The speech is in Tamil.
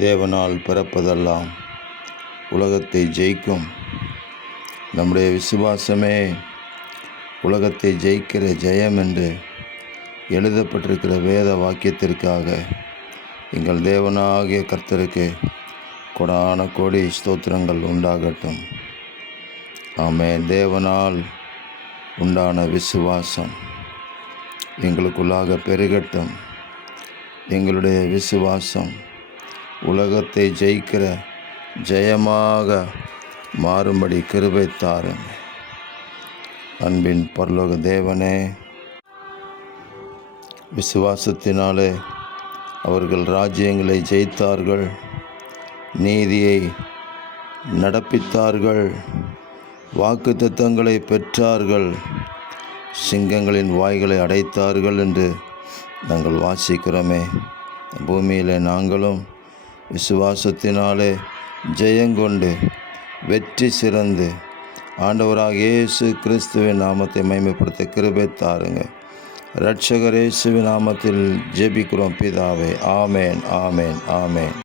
தேவனால் பிறப்பதெல்லாம் உலகத்தை ஜெயிக்கும். நம்முடைய விசுவாசமே உலகத்தை ஜெயிக்கிற ஜெயம் என்று எழுதப்பட்டிருக்கிற வேத வாக்கியத்திற்காக எங்கள் தேவனாகிய கர்த்தருக்கு கொடான கோடி ஸ்தோத்திரங்கள் உண்டாகட்டும். ஆமென். தேவனால் உண்டான விசுவாசம் எங்களுக்குள்ளாக பெருகட்டும். எங்களுடைய விசுவாசம் உலகத்தை ஜெயிக்கிற ஜெயமாக மாறும்படி கிருபை தாரும். அன்பின் பரலோக தேவனே, விசுவாசத்தினாலே அவர்கள் ராஜ்யங்களை ஜெயித்தார்கள், நீதியை நடப்பித்தார்கள், வாக்குத்தத்தங்களை பெற்றார்கள், சிங்கங்களின் வாய்களை அடைத்தார்கள் என்று நாங்கள் வாசிக்கிறோமே. பூமியில் நாங்களும் விசுவாசத்தினாலே ஜெயங்கொண்டு வெற்றி சிறந்து ஆண்டவராக இயேசு கிறிஸ்துவின் நாமத்தை மகிமைப்படுத்த கிருபை தாருங்க. இரட்சகர் இயேசுவின் நாமத்தில் ஜெபிக்கிறோம் பிதாவே. ஆமேன், ஆமேன், ஆமேன்.